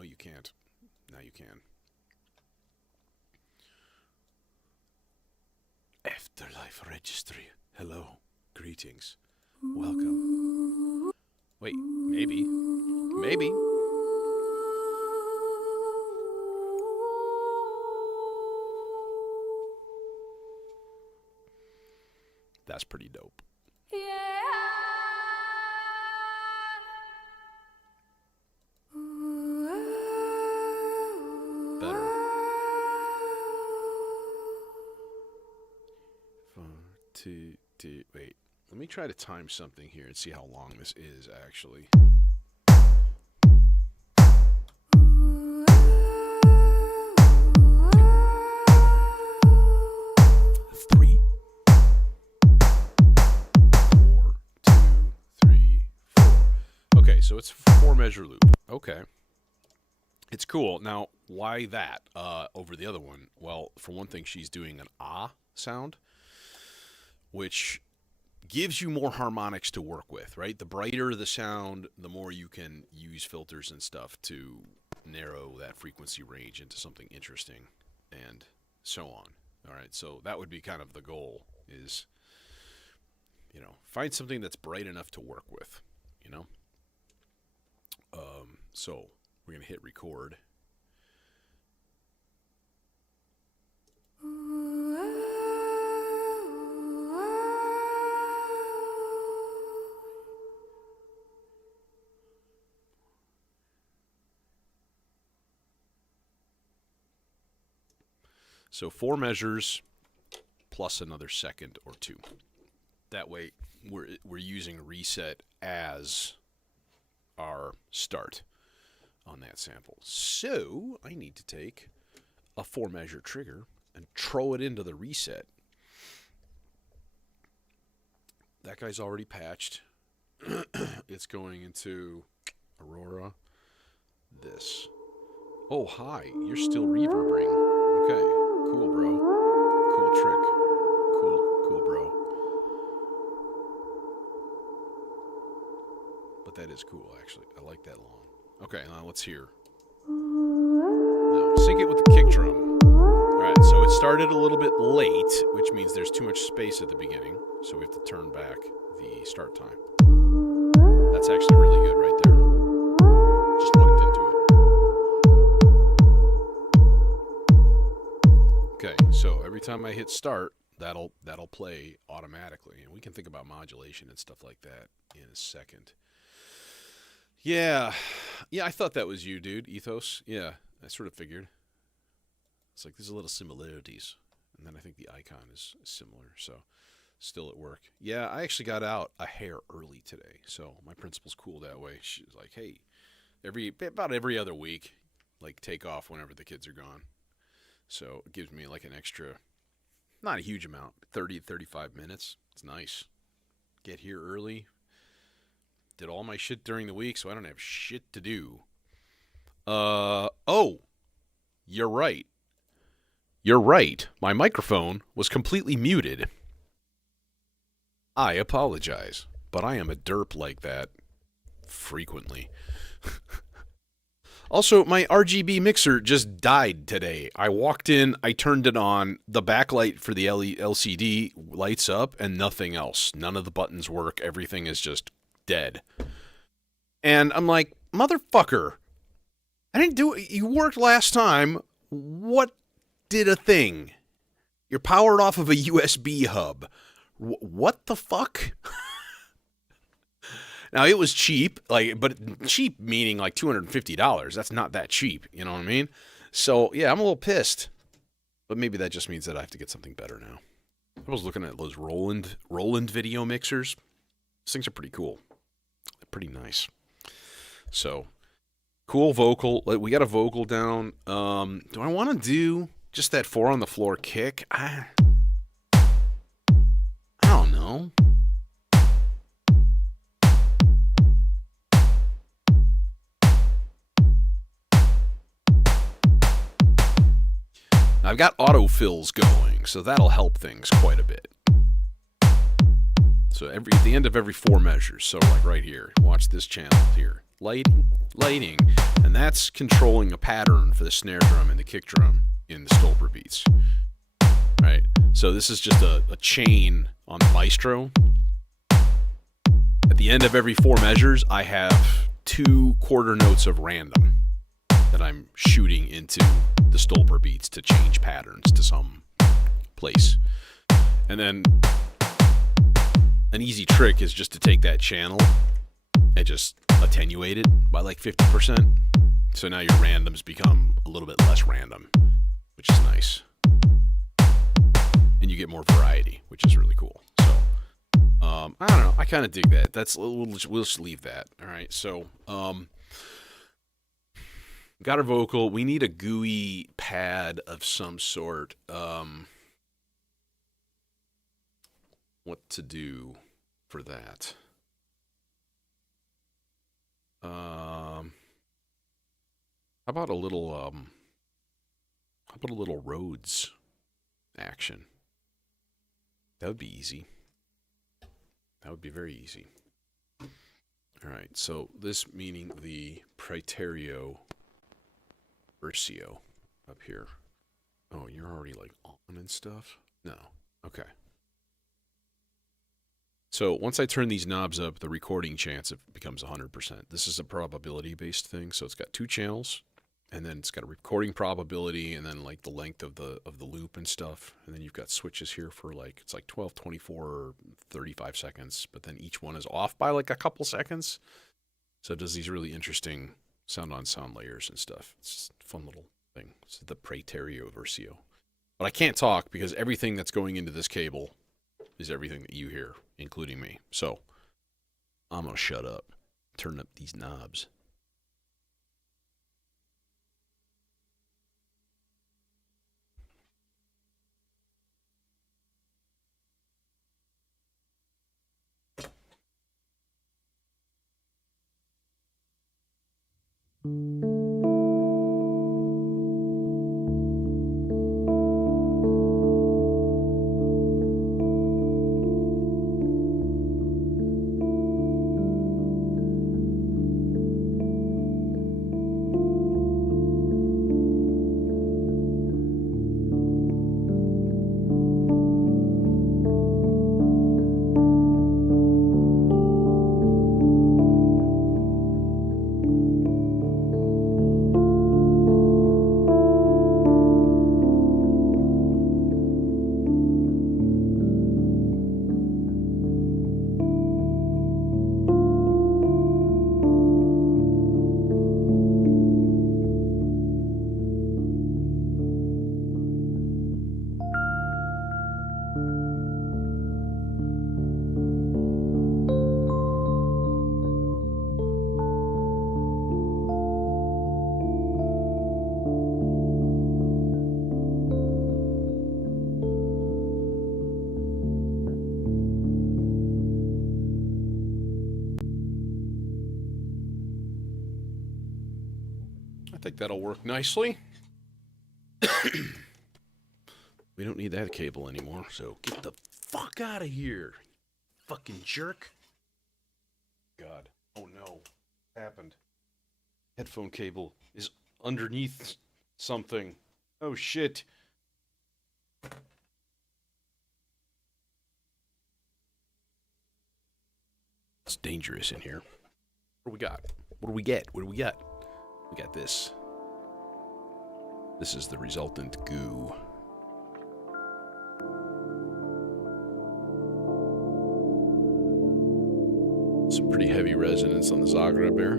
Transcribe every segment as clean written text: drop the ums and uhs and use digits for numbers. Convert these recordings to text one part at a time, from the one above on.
No, you can't. Now you can. Afterlife Registry. Hello. Greetings. Welcome. Wait, maybe. Maybe. That's pretty dope. Better. Wait. Let me try to time something here and see how long this is actually. So it's a 4-measure loop. Okay. It's cool. Now, why that over the other one? Well, for one thing, she's doing an ah sound, which gives you more harmonics to work with, right? The brighter the sound, the more you can use filters and stuff to narrow that frequency range into something interesting and so on. All right, so that would be kind of the goal is, find something that's bright enough to work with, So we're going to hit record. So 4 measures plus another second or 2. That way we're using reset as our start on that sample. So I need to take a 4-measure trigger and throw it into the reset. That guy's already patched. It's going into Aurora. This. Oh, hi. You're still reverbing. Okay. Cool, bro. Cool trick. Cool, bro. But that is cool, actually. I like that long. Okay, now let's hear. Now, sync it with the kick drum. Alright, so it started a little bit late, which means there's too much space at the beginning, so we have to turn back the start time. That's actually really good right there. Just looked into it. Okay, so every time I hit start, that'll play automatically, and we can think about modulation and stuff like that in a second. Yeah, I thought that was you, dude. Ethos. Yeah, I sort of figured. It's like there's a little similarities. And then I think the icon is similar, so still at work. Yeah, I actually got out a hair early today, so my principal's cool that way. She's like, hey, about every other week, like take off whenever the kids are gone. So it gives me like an extra, not a huge amount, 30 to 35 minutes. It's nice. Get here early. Did all my shit during the week, so I don't have shit to do. Oh, you're right. You're right. My microphone was completely muted. I apologize, but I am a derp like that frequently. Also, my RGB mixer just died today. I walked in, I turned it on, the backlight for the LCD lights up, and nothing else. None of the buttons work. Everything is just dead. And I'm like, motherfucker, I didn't do it. You worked last time. What did a thing? You're powered off of a USB hub. What the fuck? Now, it was cheap, but cheap meaning like $250. That's not that cheap, you know what I mean? So, yeah, I'm a little pissed. But maybe that just means that I have to get something better now. I was looking at those Roland video mixers. Those things are pretty cool. They're pretty nice. So, cool vocal. We got a vocal down. Do I want to do just that 4 on the floor kick? I don't know. I've got autofills going, so that'll help things quite a bit. So at the end of every 4 measures, so like right here, watch this channel here. Lighting, lighting, and that's controlling a pattern for the snare drum and the kick drum in the Stolper beats. Right? So this is just a chain on the Maestro. At the end of every 4 measures, I have 2 quarter notes of random that I'm shooting into the Stolper beats to change patterns to some place. And then an easy trick is just to take that channel and just attenuate it by like 50%. So now your randoms become a little bit less random, which is nice. And you get more variety, which is really cool. So, I don't know. I kind of dig that. We'll just leave that. All right. So, got our vocal. We need a GUI pad of some sort. What to do for that? How about a little Rhodes action? That would be easy. That would be very easy. All right, so this meaning the Praeterio Versio up here. Oh, you're already like on and stuff? No. Okay. So once I turn these knobs up, the recording chance it becomes 100%. This is a probability-based thing, so it's got 2 channels, and then it's got a recording probability, and then like the length of the loop and stuff, and then you've got switches here for like it's like 12, 24, or 35 seconds, but then each one is off by like a couple seconds, so it does these really interesting sound-on-sound layers and stuff. It's just a fun little thing. It's the Praeterio Versio, but I can't talk because everything that's going into this cable is everything that you hear, including me. So I'm gonna shut up, turn up these knobs. I think that'll work nicely. We don't need that cable anymore, so get the fuck out of here, fucking jerk. God. Oh no. What happened? Headphone cable is underneath something. Oh shit. It's dangerous in here. What do we got? What do we get? What do we got? We got this. This is the resultant goo. Some pretty heavy resonance on the Zagreb there.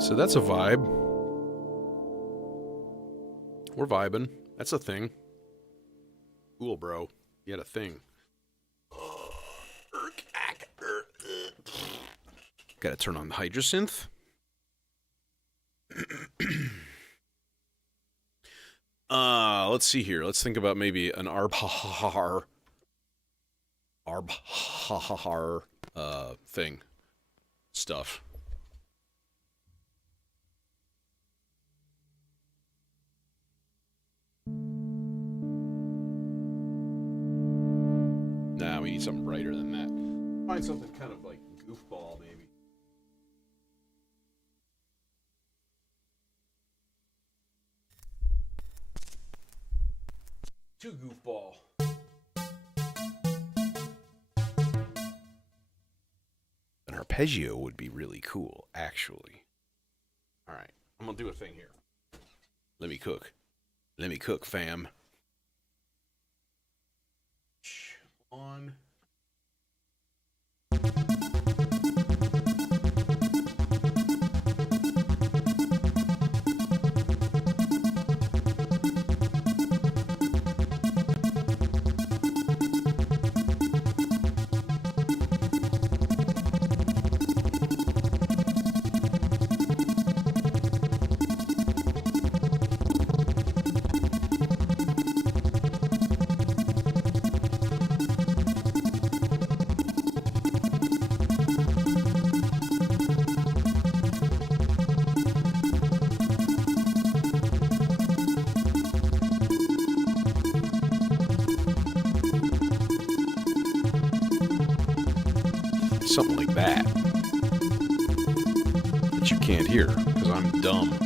So that's a vibe. We're vibing. That's a thing. Cool, bro. You had a thing. Gotta turn on the hydrosynth. Let's see here. Let's think about maybe an arbhar thing. Stuff. Nah, we need something brighter than that. Find something kind of like goofball, maybe. Too goofball. An arpeggio would be really cool, actually. All right, I'm gonna do a thing here. Let me cook. Let me cook, fam. On. Something like that. That you can't hear, because I'm dumb.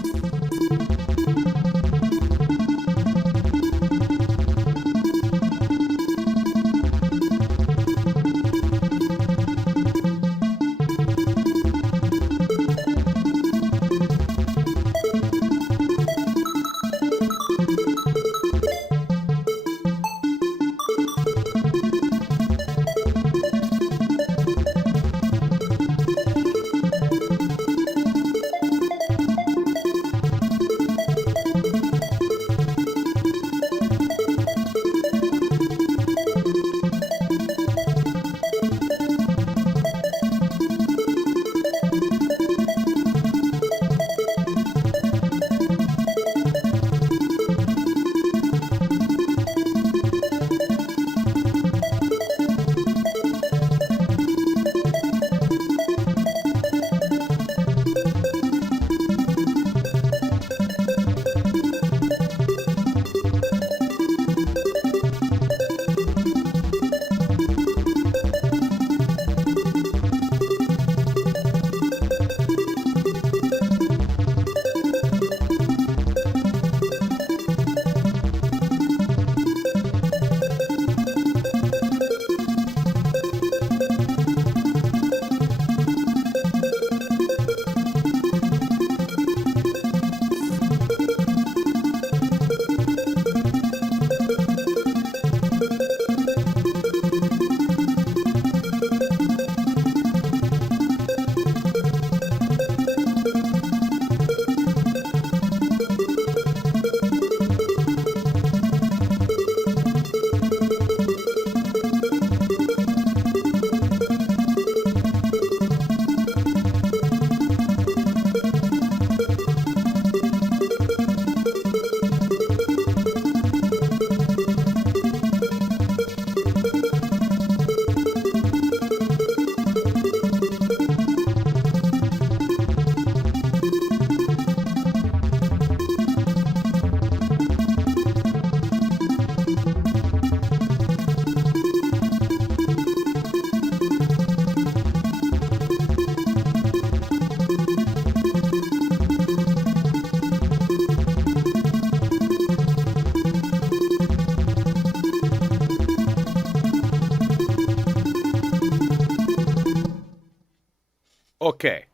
Okay.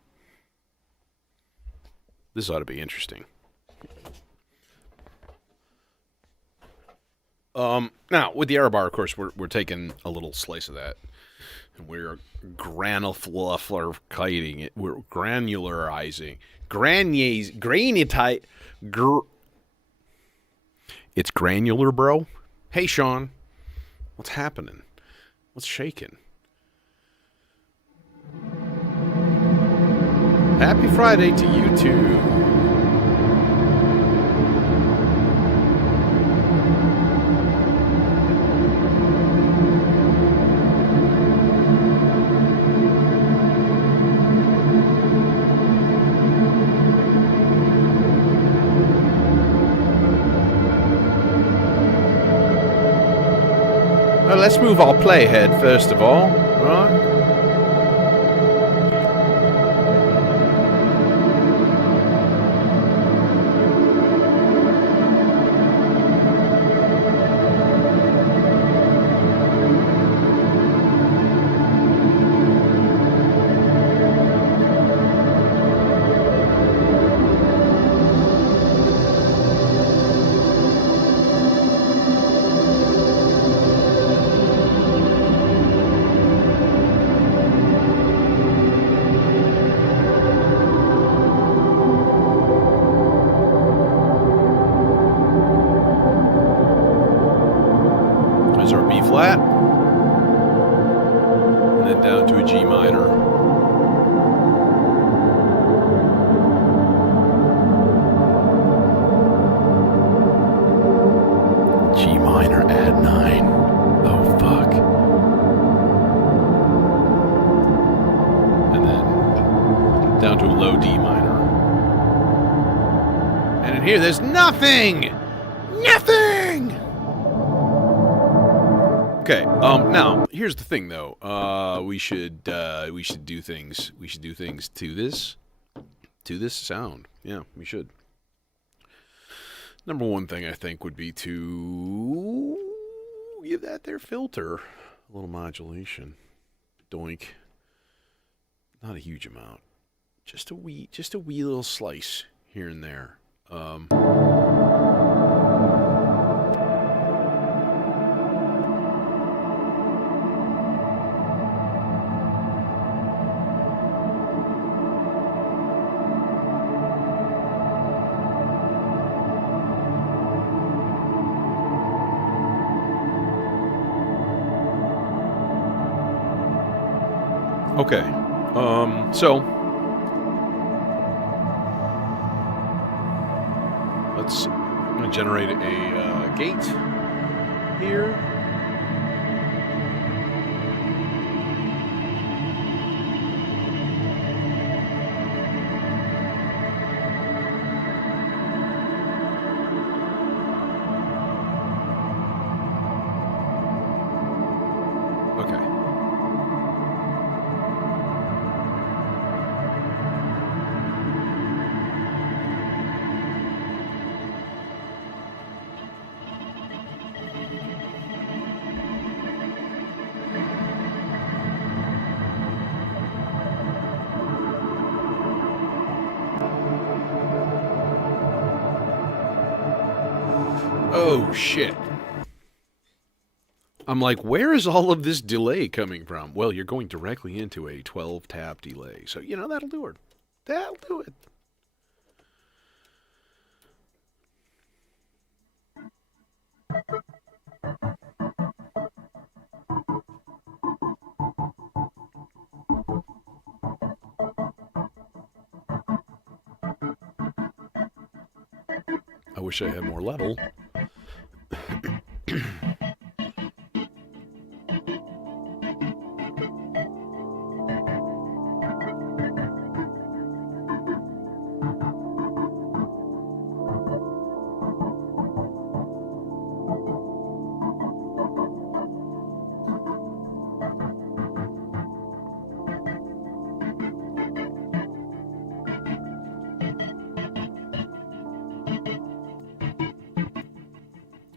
This ought to be interesting. Now, with the error bar, of course, we're taking a little slice of that. And we're granularizing it. We're granularizing. Granitite. It's granular, bro. Hey, Sean. What's happening? What's shaking? Happy Friday to you too. Well, let's move our playhead first of all, right? There's our B flat, and then down to a G minor. G minor add 9. Oh fuck. And then down to a low D minor. And in here there's nothing! Nothing! Okay. Now here's the thing, though. We should do things. We should do things to this sound. Yeah, we should. Number one thing I think would be to give that there filter a little modulation. Doink. Not a huge amount. Just a wee little slice here and there. Okay, so I'm going to generate a gate here. Okay. Oh, shit. I'm like, where is all of this delay coming from? Well, you're going directly into a 12-tap delay. So, you know, that'll do it. That'll do it. I wish I had more level.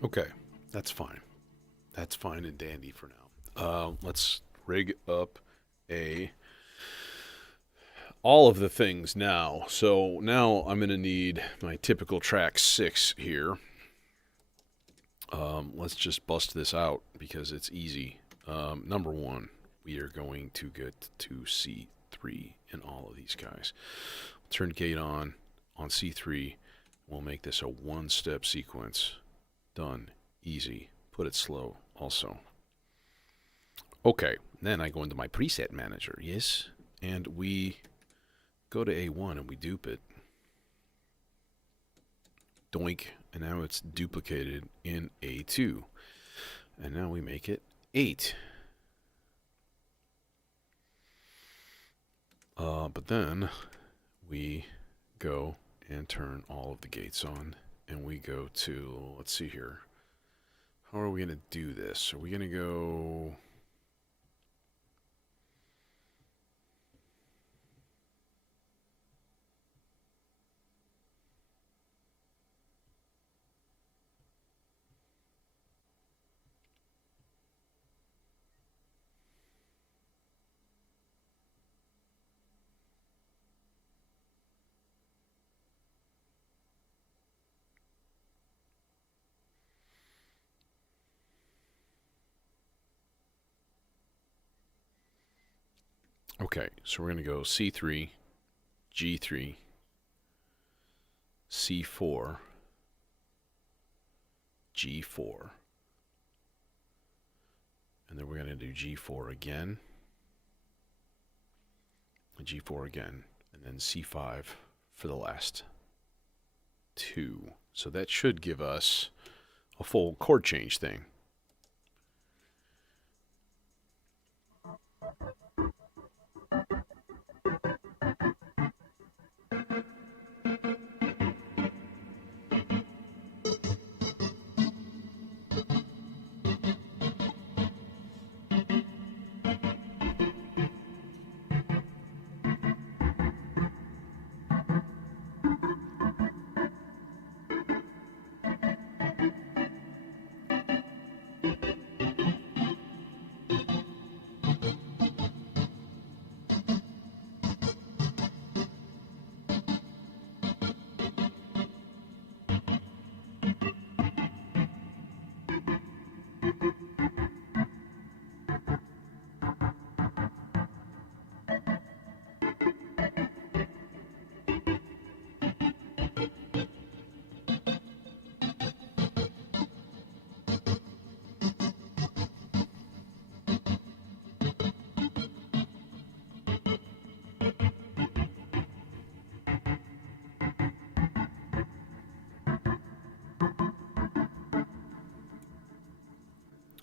Okay, that's fine. That's fine and dandy for now. Let's rig up all of the things now. So now I'm going to need my typical track 6 here. Let's just bust this out because it's easy. Number 1, we are going to get to C3 in all of these guys. Turn gate on C3. We'll make this a one-step sequence. Done. Easy. Put it slow also. Okay, then I go into my preset manager, yes, and we go to A1 and we dupe it. Doink, and now it's duplicated in A2. And now we make it 8. But then we go and turn all of the gates on, and we go to, let's see here. How are we going to do this? Are we going to go... Okay, so we're going to go C3, G3, C4, G4, and then we're going to do G4 again, and G4 again, and then C5 for the last 2. So that should give us a full chord change thing.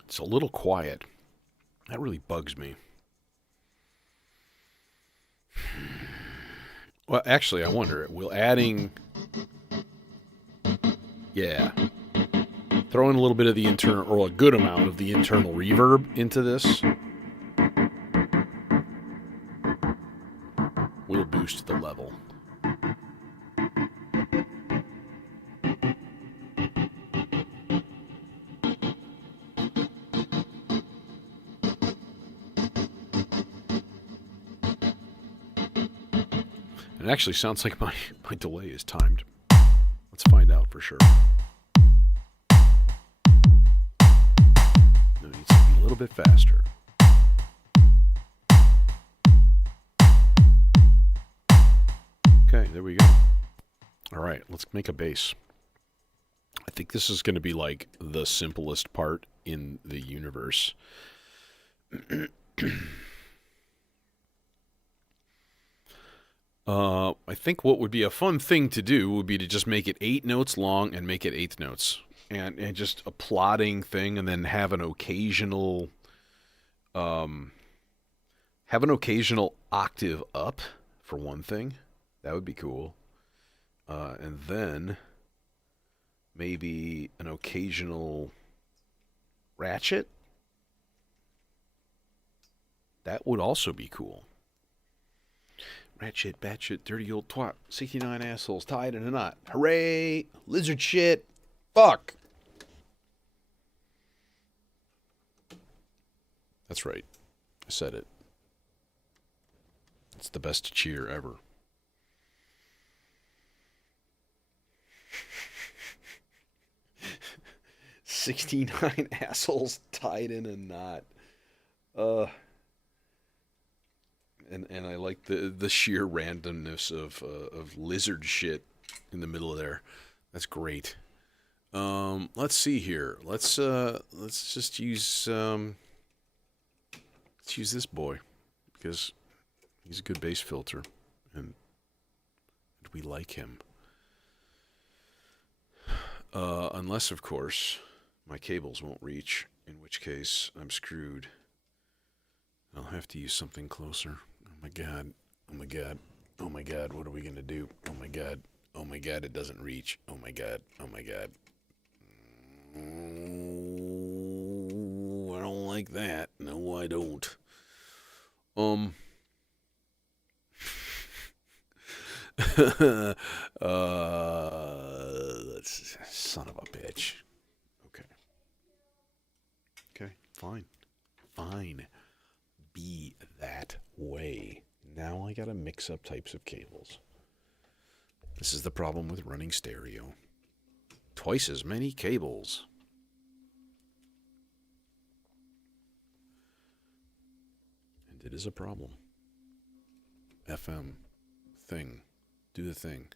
It's a little quiet. That really bugs me. Well, actually, I wonder, will adding... Yeah. Throwing a little bit of the internal, or a good amount of the internal reverb into this will boost the level. It actually sounds like my delay is timed. Let's find out for sure. No, it needs to be a little bit faster. Okay, there we go. All right, let's make a bass. I think this is going to be like the simplest part in the universe. I think what would be a fun thing to do would be to just make it 8 notes long and make it 8th notes. And just a plotting thing, and then have an occasional octave up for one thing. That would be cool. And then maybe an occasional ratchet. That would also be cool. Ratchet, batchet, dirty old twat. 69 assholes tied in a knot. Hooray! Lizard shit. Fuck! That's right. I said it. It's the best cheer ever. "69 assholes tied in a knot." and I like the sheer randomness of lizard shit in the middle of there. That's great. Let's see here. Let's just use let's use this boy because he's a good bass filter and we like him. Unless of course my cables won't reach, in which case I'm screwed. I'll have to use something closer. Oh my god. Oh my god. Oh my god, what are we gonna do? Oh my god. Oh my god, it doesn't reach. Oh my god. Oh my god. Oh, I don't like that. No, I don't. Son of a bitch. Okay. Okay, fine. Fine. Be that way. Now I gotta mix up types of cables. This is the problem with running stereo. Twice as many cables. And it is a problem. FM. Thing. Do the thing.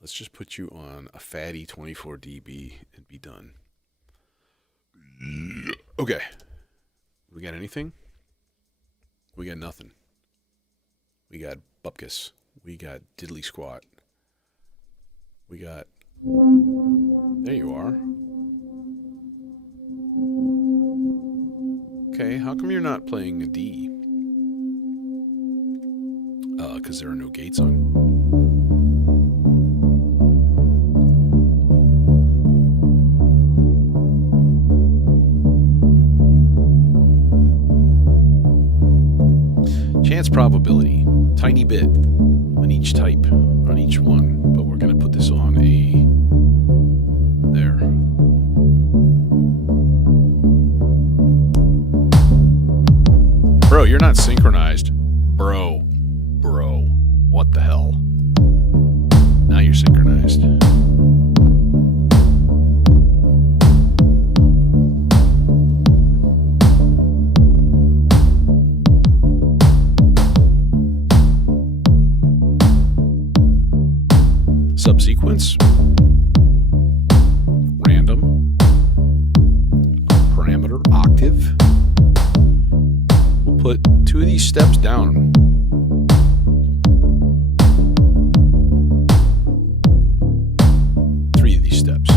Let's just put you on a fatty 24 dB and be done. Okay. We got anything? We got nothing. We got bupkis. We got diddly squat. We got... There you are. Okay, how come you're not playing a D? Because there are no gates on. Chance probability, tiny bit on each type, on each one, but we're going to put this on a, there. Bro, you're not synchronized. Bro, what the hell? Now you're synchronized. Subsequence, random, parameter, octave. We'll put 2 of these steps down. Steps.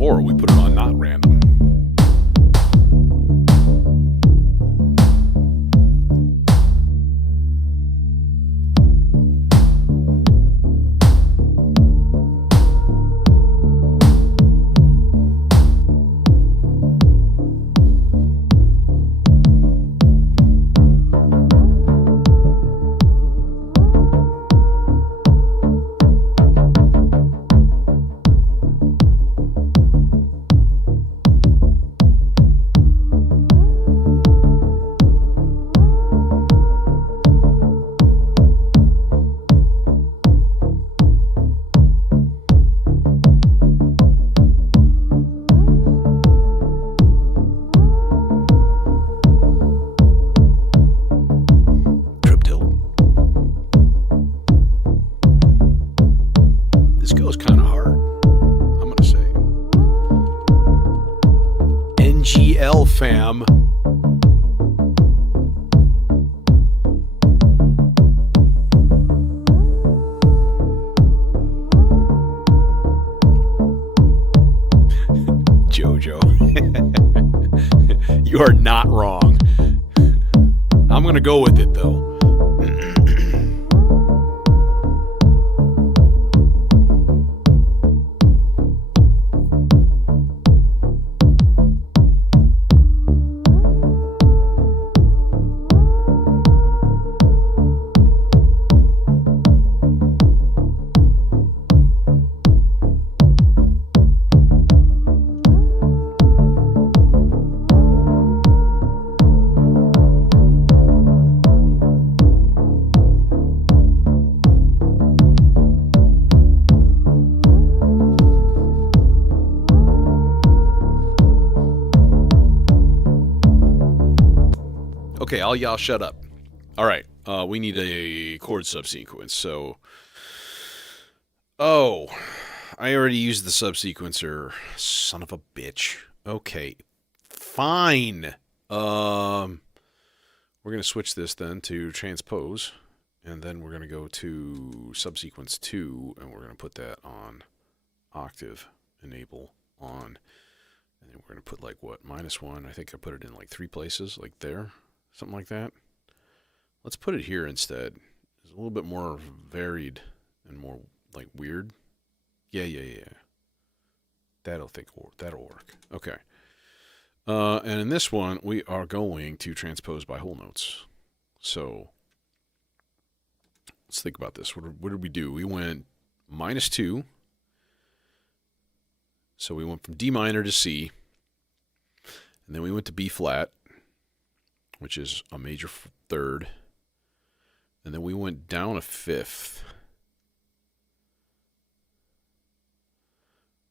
Or we put it on not random. Fam. Jojo. You are not wrong. I'm going to go with it though. Okay, all y'all shut up. All right, we need a chord subsequence. So, oh, I already used the subsequencer. Son of a bitch. Okay, fine. We're gonna switch this then to transpose, and then we're gonna go to subsequence 2, and we're gonna put that on octave, enable on, and then we're gonna put like what, -1. I think I put it in like 3 places, like there, something like that. Let's put it here instead. It's a little bit more varied and more like weird. Yeah. That'll work. Okay. And in this one, we are going to transpose by whole notes. So let's think about this. What did we do? We went -2. So we went from D minor to C. And then we went to B flat, which is a major third. And then we went down a fifth.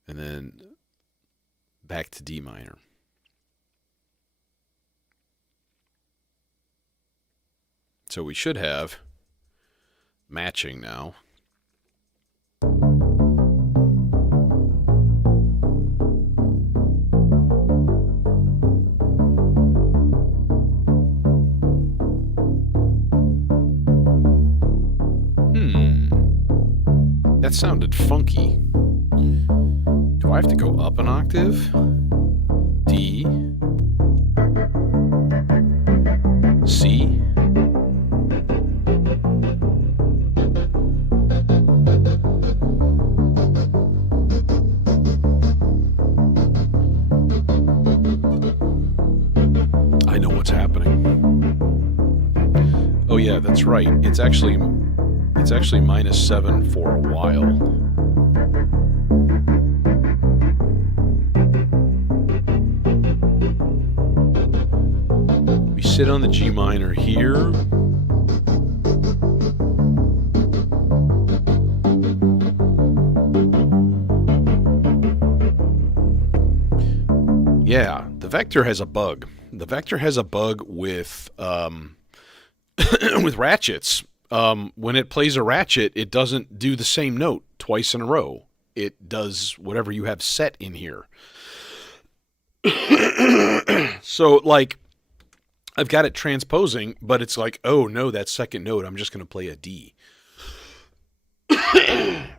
And then back to D minor. So we should have matching now. That sounded funky. Do I have to go up an octave? D, C, I know what's happening. Oh yeah, that's right. It's actually -7 for a while. We sit on the G minor here. Yeah, the Vector has a bug. The Vector has a bug with with ratchets. When it plays a ratchet, it doesn't do the same note twice in a row. It does whatever you have set in here. So, like, I've got it transposing, but it's like, oh no, that second note, I'm just going to play a D. I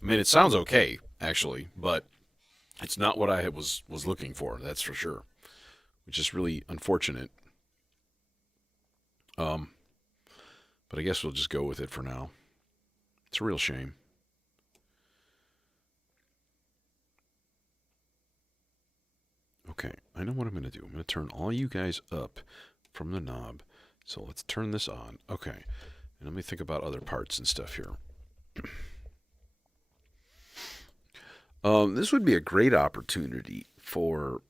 mean, it sounds okay, actually, but it's not what I was looking for, that's for sure. Which is really unfortunate. But I guess we'll just go with it for now. It's a real shame. Okay, I know what I'm going to do. I'm going to turn all you guys up from the knob. So let's turn this on. Okay, and let me think about other parts and stuff here. This would be a great opportunity for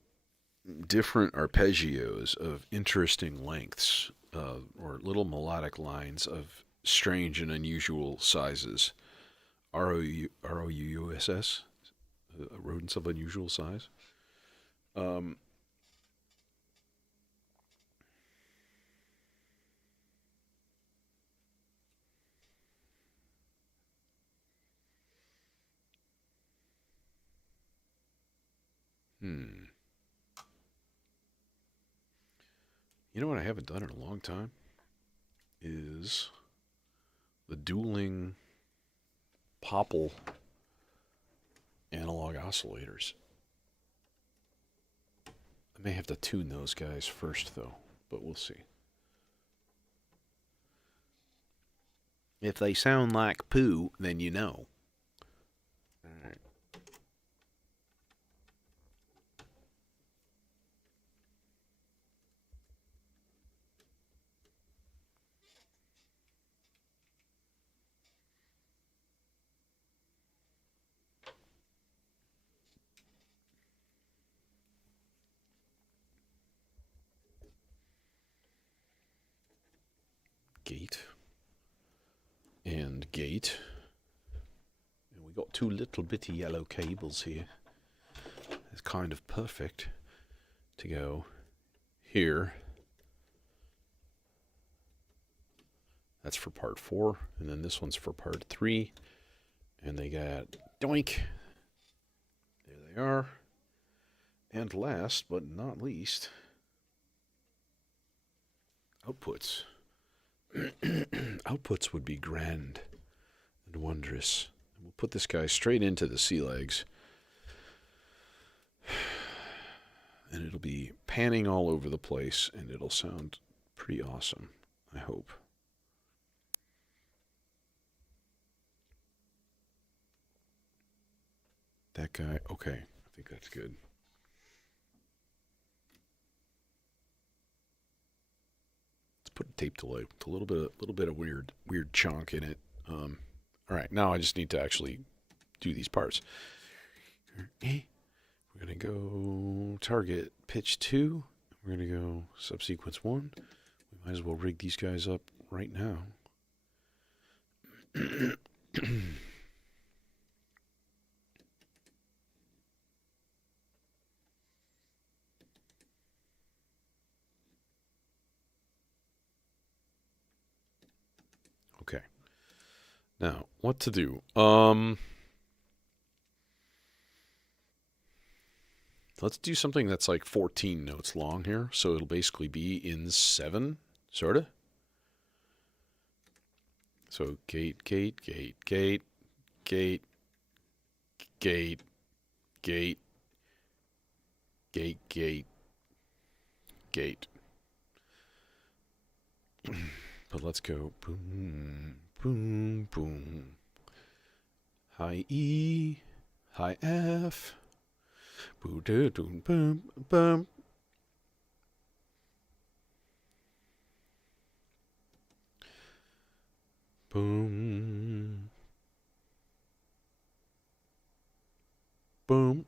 different arpeggios of interesting lengths. Or little melodic lines of strange and unusual sizes. ROUSS? Rodents of unusual size. You know what I haven't done in a long time? Is the dueling Popple analog oscillators. I may have to tune those guys first, though, but we'll see. If they sound like poo, then you know. All right. Gate and gate, and we got 2 little bitty yellow cables here. It's kind of perfect to go here That's for part 4. And then this one's for part 3. And they got doink. There they are. And last but not least, outputs. Outputs would be grand and wondrous. We'll put this guy straight into the sea legs. And it'll be panning all over the place, and it'll sound pretty awesome, I hope. That guy, okay, I think that's good. Let's put tape delay with a little bit of weird chunk in it. All right, now I just need to actually do these parts. We're going to go target pitch 2. We're going to go subsequence 1. We might as well rig these guys up right now. Okay. Now, what to do? Let's do something that's like 14 notes long here. So it'll basically be in 7, sort of. So gate, gate, gate, gate, gate, gate, gate, gate, gate, gate. But let's go boom, boom, boom. High E, high F. Boom, boom, boom, boom. Boom. Boom.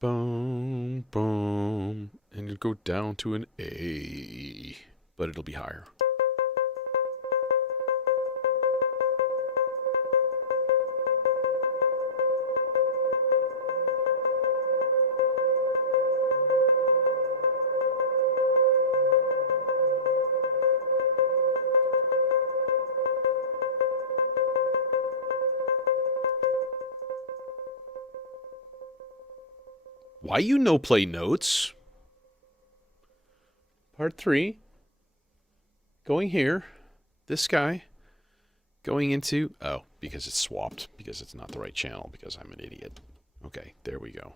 Boom, boom. And you go down to an A, but it'll be higher. Why you no play notes? Part 3. Going here. This guy. Going into... Oh, because it's swapped. Because it's not the right channel. Because I'm an idiot. Okay, there we go.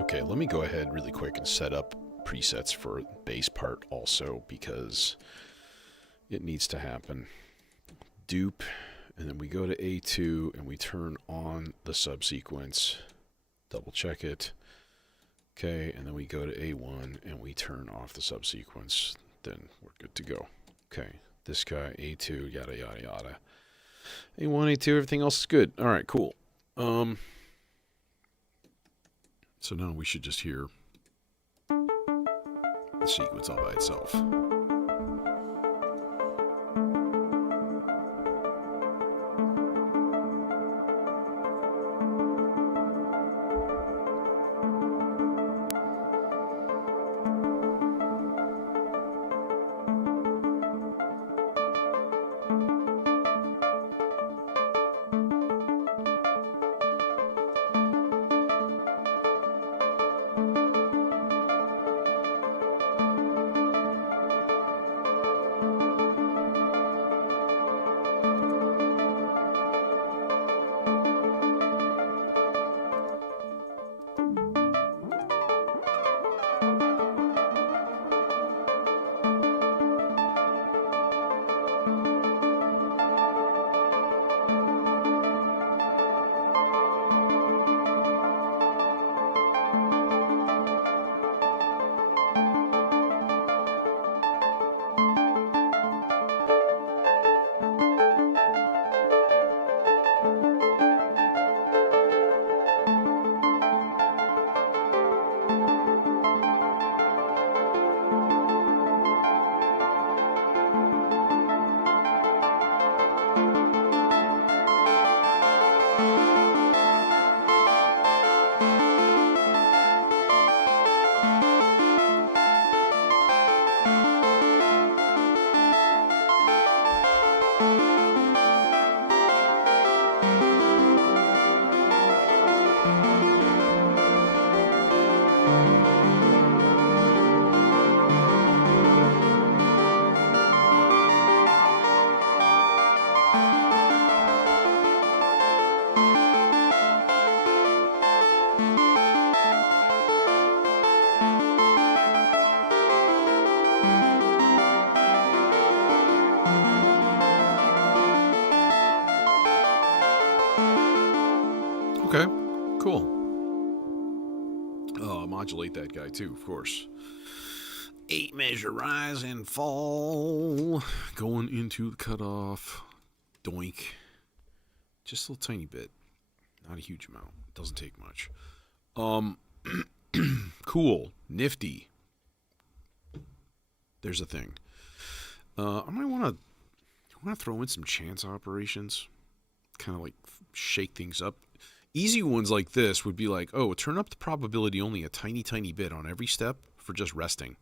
Okay, let me go ahead really quick and set up presets for bass part also because it needs to happen. Dupe, and then we go to A2 and we turn on the subsequence. Double check it. Okay, and then we go to A1 and we turn off the subsequence. Then we're good to go. Okay, this guy, A2, yada, yada, yada. A1, A2, everything else is good. All right, cool. So now we should just hear the sequence all by itself. Okay, cool. Modulate that guy too, of course. 8 measure rise and fall. Going into the cutoff. Doink. Just a little tiny bit. Not a huge amount. Doesn't take much. Cool. Nifty. There's a thing. I might want to throw in some chance operations. Kind of like shake things up. Easy ones like this would be like, oh, turn up the probability only a tiny, tiny bit on every step for just resting.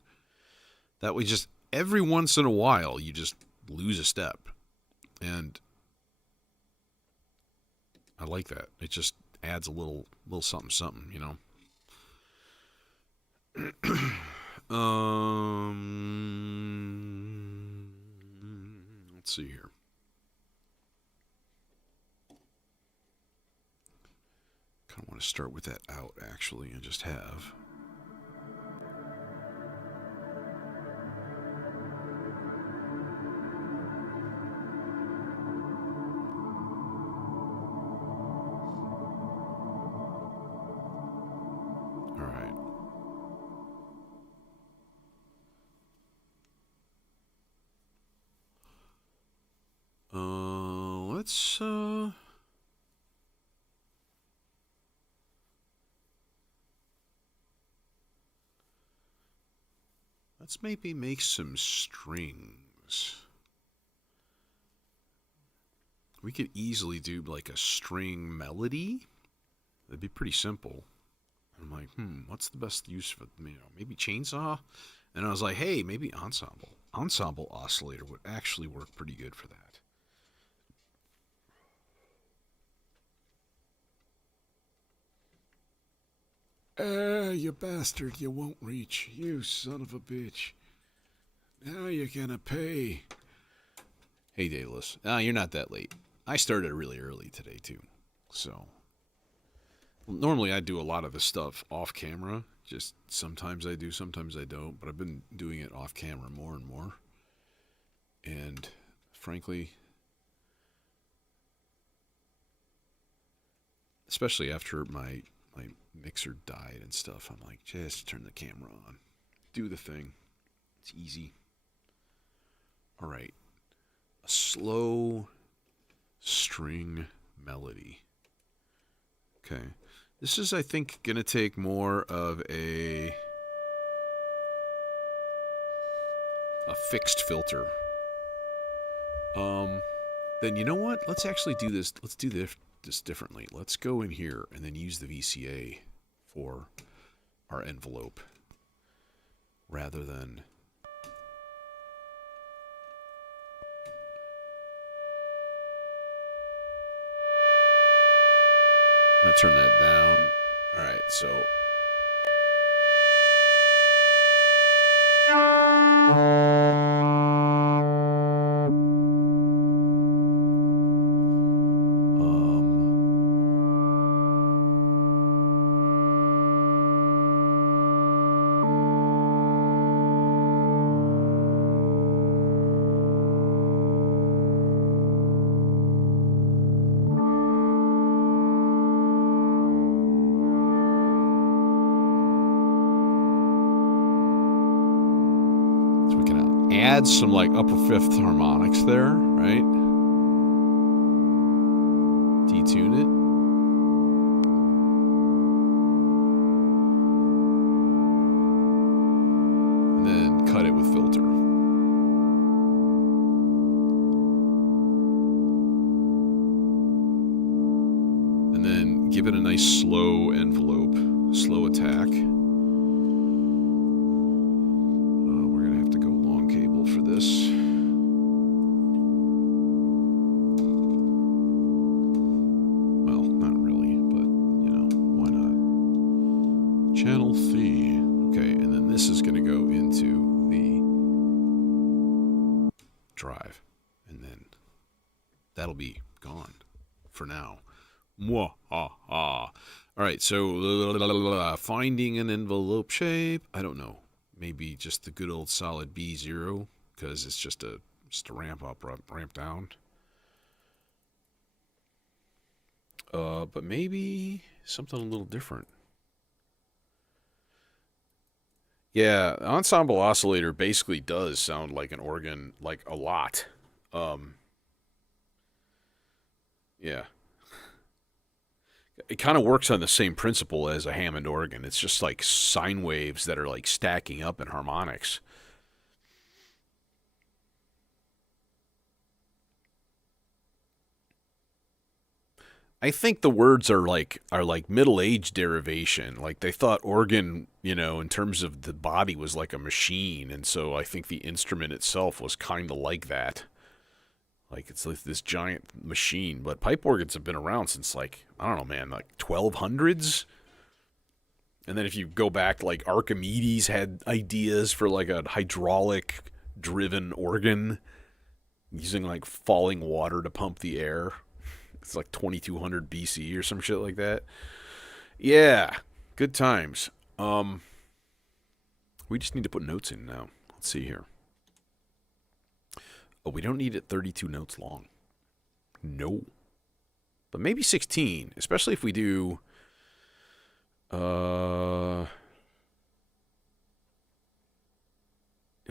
That way, just every once in a while, you just lose a step. And I like that. It just adds a little something, something, you know. Let's see here. Kind of want to start with that out, actually, and just have. Let's maybe make some strings. We could easily do like a string melody. That'd be pretty simple. I'm like, what's the best use for, maybe chainsaw? And I was like, hey, maybe ensemble. Ensemble oscillator would actually work pretty good for that. You bastard, you won't reach. You son of a bitch. Now you're gonna pay. Hey, Daedalus. You're not that late. I started really early today, too. So, normally I do a lot of this stuff off camera. Just sometimes I do, sometimes I don't. But I've been doing it off camera more and more. And, frankly, especially after my mixer died and stuff, I'm like, just turn the camera on. Do the thing. It's easy. All right. A slow string melody. Okay. This is, I think, going to take more of a fixed filter. Then you know what? Let's actually do this. Let's do this differently. Let's go in here and then use the VCA for our envelope rather than I'm going to turn that down. All right, so add some like upper fifth harmonics there, right? Detune it. And then cut it with filter. And then give it a nice slow envelope, slow attack. So finding an envelope shape, I don't know, maybe just the good old solid B0 because it's just a ramp up, ramp down. But maybe something a little different. Yeah, ensemble oscillator basically does sound like an organ, like a lot. Um, yeah, it kind of works on the same principle as a Hammond organ. It's just like sine waves that are like stacking up in harmonics. I think the words are like middle age derivation. Like they thought organ, in terms of the body was like a machine, and so I think the instrument itself was kind of like that. Like it's like this giant machine. But pipe organs have been around since like I don't know, man, like 1200s. And then if you go back, like Archimedes had ideas for like a hydraulic driven organ using like falling water to pump the air. It's like 2200 BC or some shit like that. Yeah, good times. We just need to put notes in now. Let's see here. Oh, we don't need it 32 notes long. No. But maybe 16, especially if we do if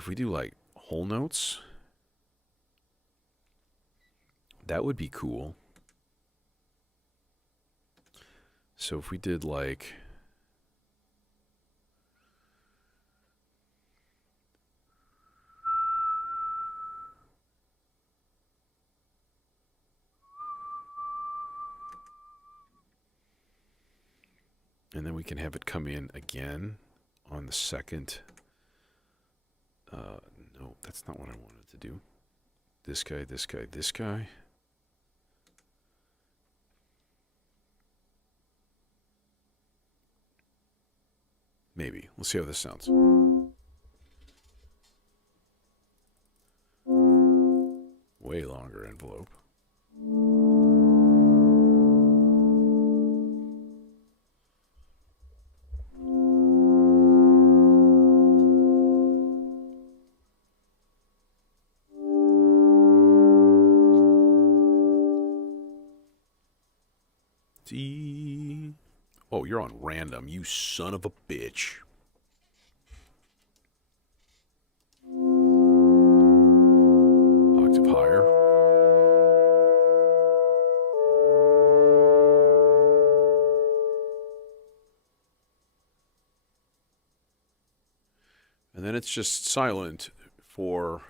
we do like whole notes, that would be cool. So if we did like and then we can have it come in again on the second. No, that's not what I wanted to do. This guy, this guy, this guy. Maybe. Let's see how this sounds. Way longer envelope. D. Oh, you're on random, you son of a bitch. Octave higher. And then it's just silent for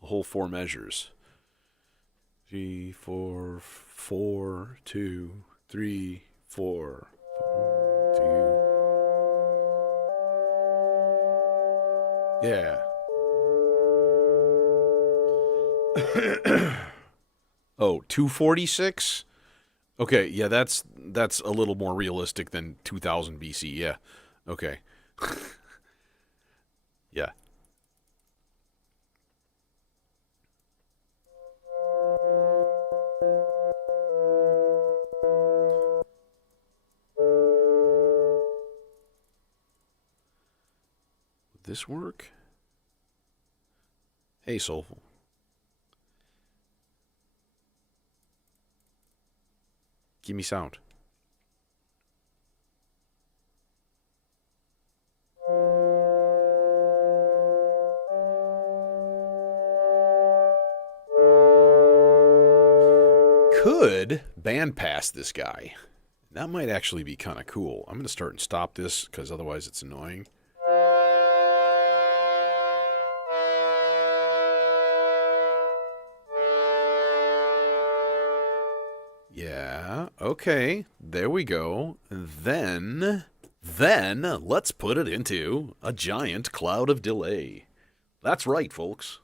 the whole four measures. G, 4, 4, 2, 3, 4, 2. Yeah. Oh, 246? Okay, yeah, that's a little more realistic than 2000 BC. Yeah. Okay. Yeah. Would this work? Hey, Soulful. Give me sound. Could bandpass this guy. That might actually be kind of cool. I'm going to start and stop this because otherwise it's annoying. Yeah, okay, there we go. Then let's put it into a giant cloud of delay. That's right, folks.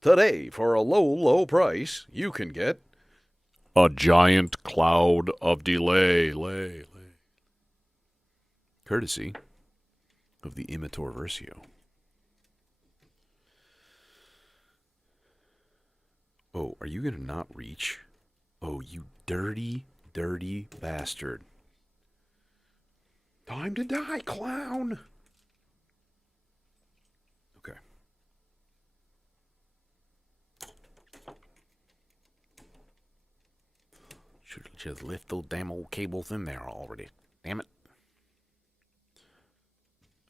Today, for a low, low price, you can get a giant cloud of delay. Courtesy of the Imitor Versio. Oh, are you going to not reach? Oh, you dirty, dirty bastard. Time to die, clown! Okay. Should have left those damn old cables in there already. Damn it.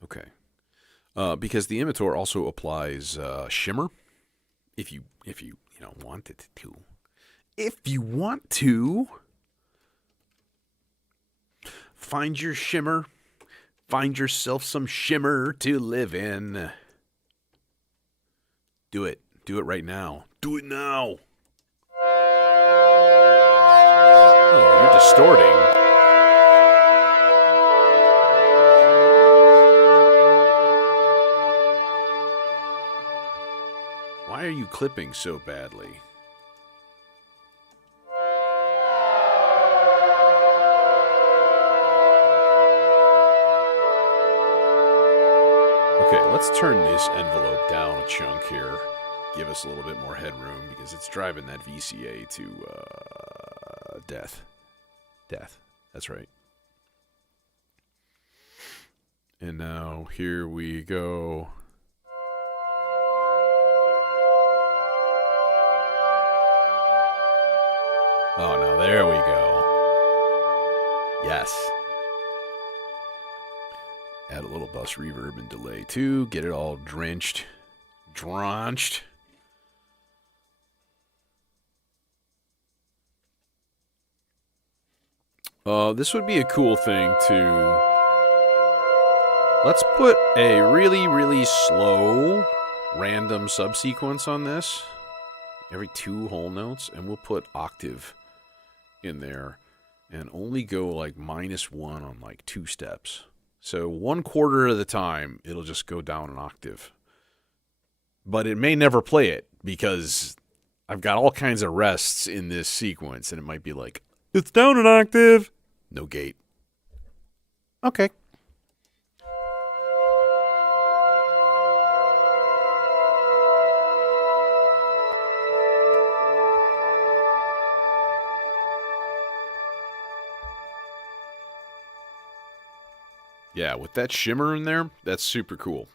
Okay. Because the emitter also applies shimmer, if you want it to. If you want to, find your shimmer. Find yourself some shimmer to live in. Do it. Do it right now. Do it now. Oh, you're distorting. Why are you clipping so badly? Okay, let's turn this envelope down a chunk here. Give us a little bit more headroom because it's driving that VCA to death. Death. That's right. And now here we go. Oh, now there we go. Yes. Add a little bus reverb and delay too. Get it all drenched. Drenched. This would be a cool thing to... Let's put a really, really slow random subsequence on this. Every 2 whole notes. And we'll put octave in there. And only go like -1 on like 2 steps. So 1/4 of the time, it'll just go down an octave. But it may never play it because I've got all kinds of rests in this sequence. And it might be like, it's down an octave. No gate. Okay. Yeah, with that shimmer in there, that's super cool.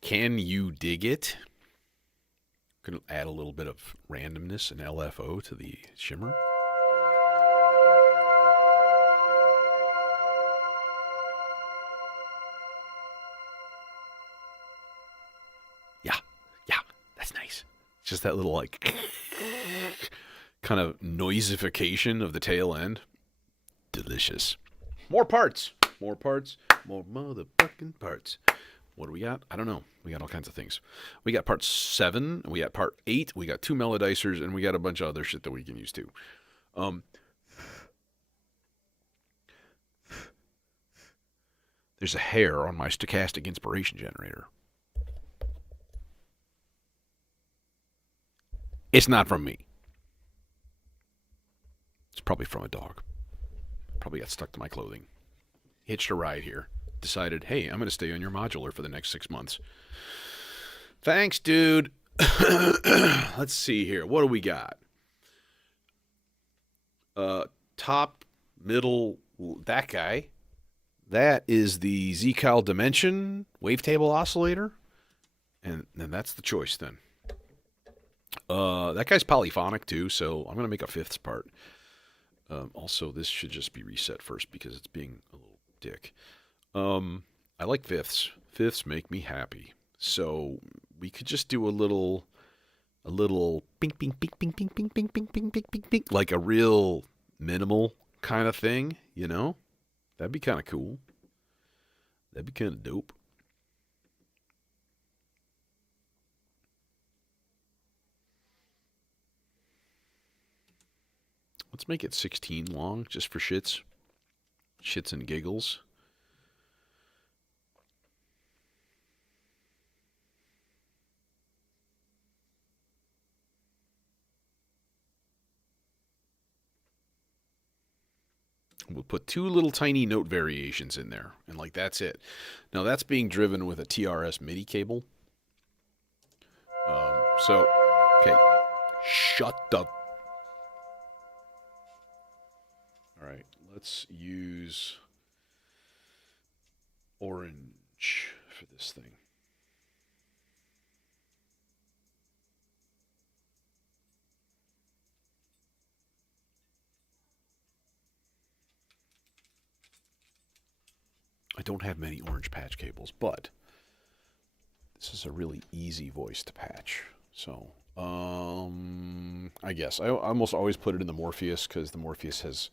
Can you dig it? Going to add a little bit of randomness and LFO to the shimmer. Yeah, that's nice. It's just that little like kind of noisification of the tail end. Delicious. More parts. More parts. More motherfucking parts. What do we got? I don't know. We got all kinds of things. We got part 7. We got part 8. We got 2 melodicers. And we got a bunch of other shit that we can use too. There's a hair on my stochastic inspiration generator. It's not from me. It's probably from a dog. Probably got stuck to my clothing. Hitched a ride here. Decided, hey, I'm going to stay on your modular for the next 6 months. Thanks, dude. Let's see here. What do we got? Top, middle, that guy. That is the Z-Cal Dimension wavetable oscillator. And that's the choice then. That guy's polyphonic too, so I'm going to make a 5th part. Also, this should just be reset first because it's being a little dick. I like 5ths. 5ths make me happy. So we could just do a little ping, ping, ping, ping, ping, ping, ping, ping, ping, ping, ping, ping, like a real minimal kind of thing, you know? That'd be kind of cool. That'd be kind of dope. Let's make it 16 long, just for shits. Shits and giggles. We'll put 2 little tiny note variations in there, and like that's it. Now that's being driven with a TRS MIDI cable. Okay, shut the... All right, let's use orange for this thing. I don't have many orange patch cables, but this is a really easy voice to patch. So, I guess I almost always put it in the Morpheus because the Morpheus has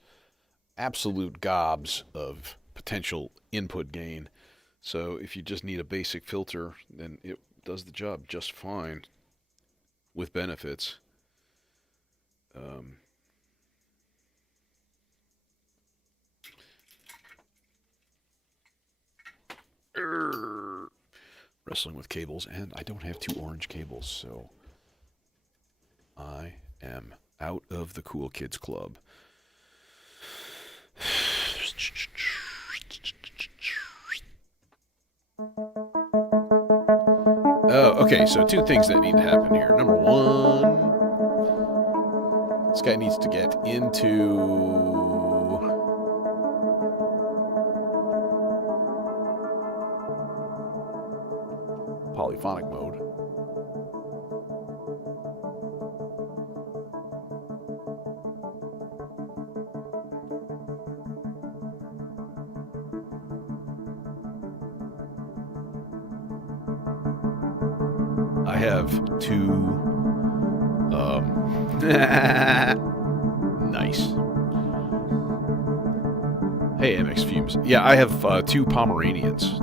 absolute gobs of potential input gain. So if you just need a basic filter, then it does the job just fine with benefits. Wrestling with cables, and I don't have 2 orange cables, so I am out of the cool kids club. Okay, so 2 things that need to happen here. Number 1, this guy needs to get into polyphonic mode. I have 2 nice. Hey, MX Fumes. Yeah, I have 2 Pomeranians.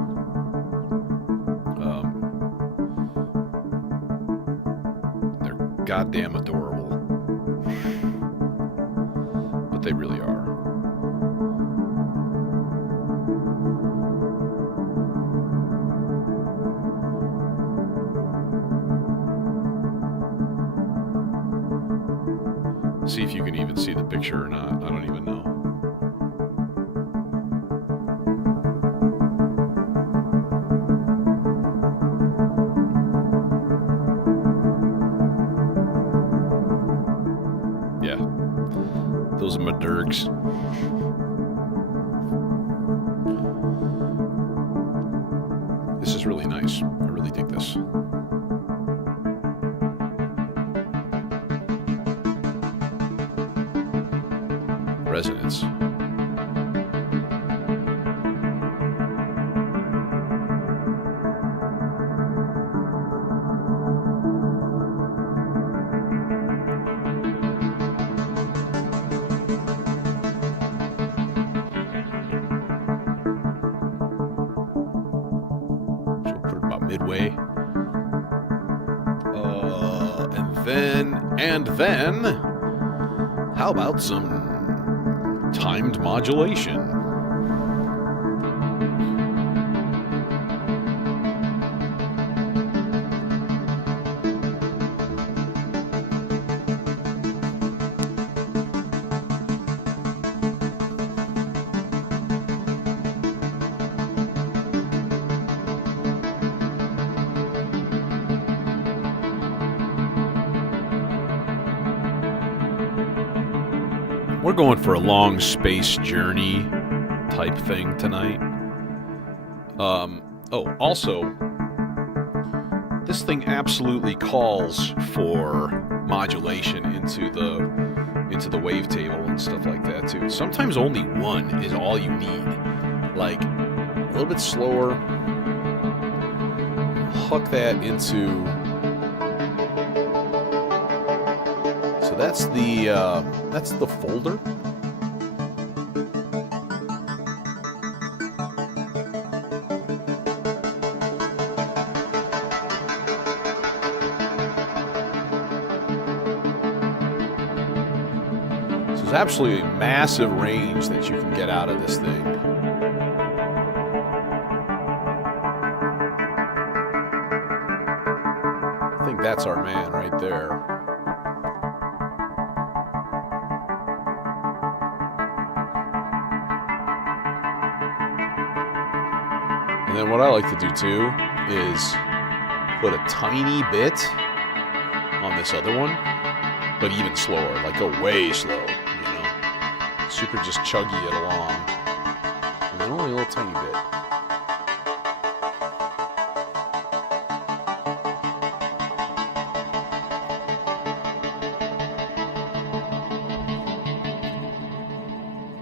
They're goddamn adorable. But they really are. See if you can even see the picture or not. I don't even know. Yeah. Those are my Durgs. This is really nice. I really dig this. Resonance. So we'll put it about midway. And then, how about some timed modulation? We're going for a long space journey type thing tonight. Also, this thing absolutely calls for modulation into the wavetable and stuff like that too. Sometimes only 1 is all you need. Like a little bit slower. Hook that into. So that's the folder. There's absolutely a massive range that you can get out of this thing. I think that's our man right there. And then what I like to do too is put a tiny bit on this other one, but even slower, like go way slow. Super just chuggy it along. And then only a little tiny bit.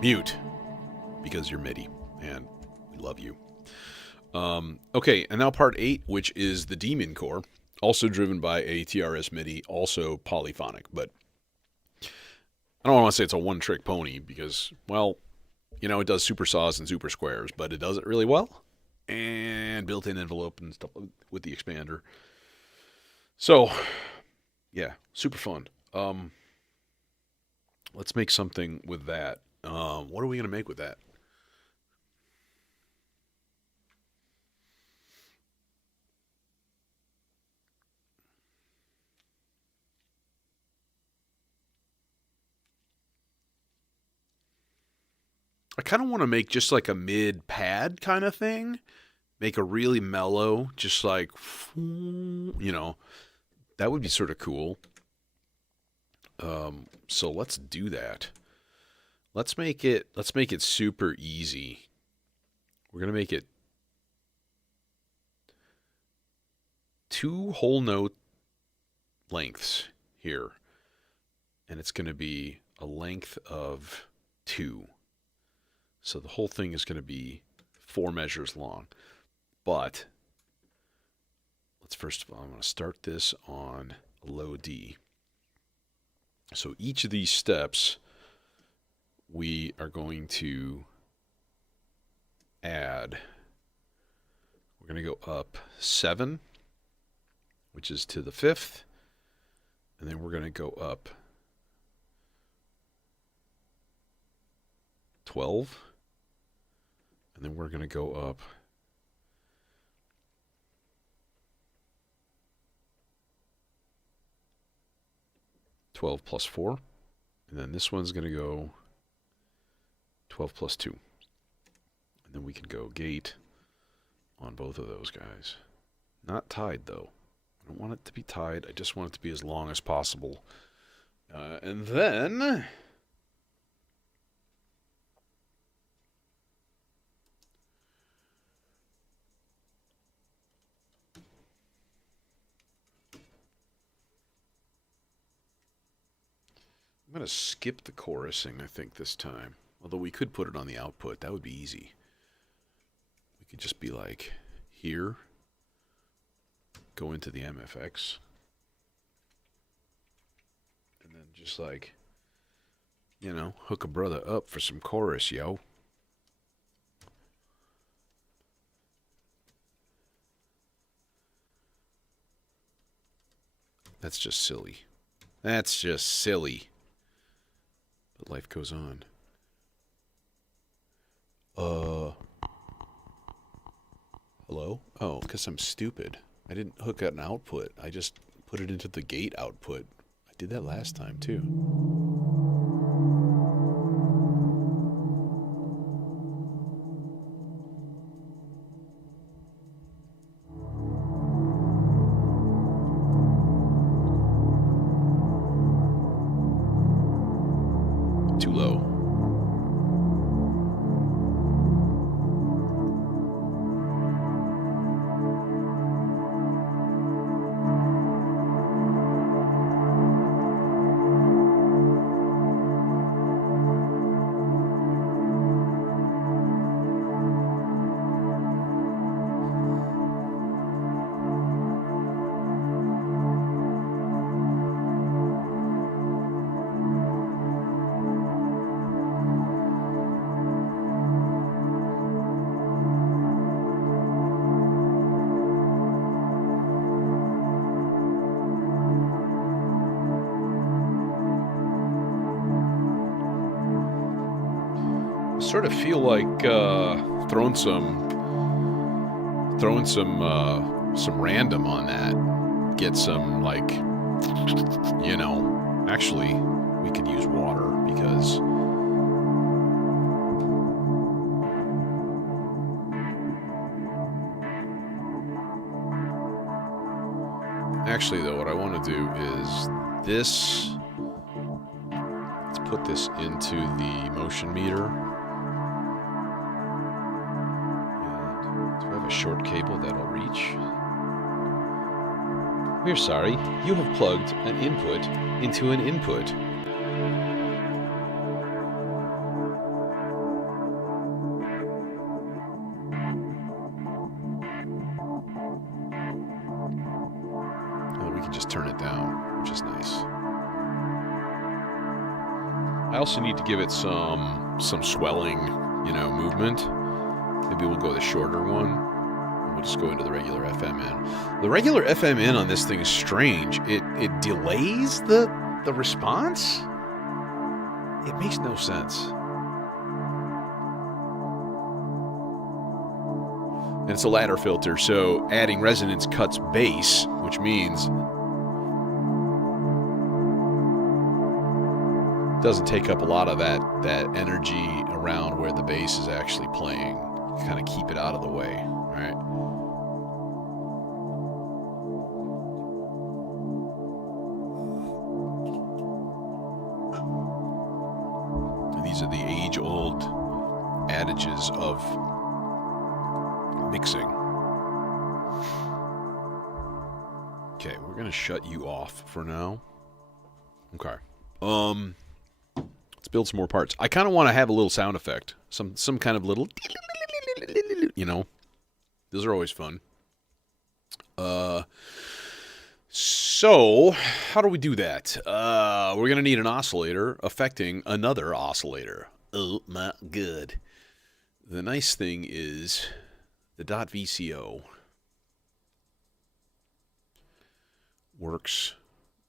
Mute. Because you're MIDI. And we love you. Okay, and now part 8, which is the Demon Core, also driven by a TRS MIDI, also polyphonic. But I don't want to say it's a one-trick pony because, well, you know, it does super saws and super squares, but it does it really well. And built-in envelope and stuff with the expander. So, yeah, super fun. Let's make something with that. What are we going to make with that? I kind of want to make just like a mid pad kind of thing. Make a really mellow, just like, you know, that would be sort of cool. So let's do that. Let's make it super easy. We're going to make it 2 whole note lengths here. And it's going to be a length of 2. So the whole thing is going to be 4 measures long. But let's first of all, I'm going to start this on a low D. So each of these steps, we are going to add, we're going to go up 7, which is to the 5th, and then we're going to go up 12, and then we're going to go up 12 plus 4, and then this one's going to go 12 plus 2. And then we can go gate on both of those guys. Not tied, though. I don't want it to be tied. I just want it to be as long as possible. And then I'm going to skip the chorusing, I think, this time. Although we could put it on the output. That would be easy. We could just be like, here, go into the MFX, and then just like, you know, hook a brother up for some chorus, yo. That's just silly. That's just silly. But life goes on. Hello? Oh, because I'm stupid. I didn't hook an output. I just put it into the gate output. I did that last time, too. Too low. Sort of feel like throwing some random on that. Get some, like, you know, actually we could use water because actually though what I want to do is this. Let's put this into the motion meter. A short cable that'll reach. We're sorry, you have plugged an input into an input. I also need to give it some swelling, you know, movement. Maybe we'll go the shorter one. We'll just go into the regular FM in. The regular FM in on this thing is strange. It delays the response. It makes no sense. And it's a ladder filter, so adding resonance cuts bass, which means it doesn't take up a lot of that energy around where the bass is actually playing. Kind of keep it out of the way, right? These are the age-old adages of mixing. Okay, we're gonna shut you off for now. Okay. Let's build some more parts. I kind of want to have a little sound effect, some kind of little, you know. Those are always fun. So how do we do that? We're gonna need an oscillator affecting another oscillator. Oh my god! The nice thing is the .vco works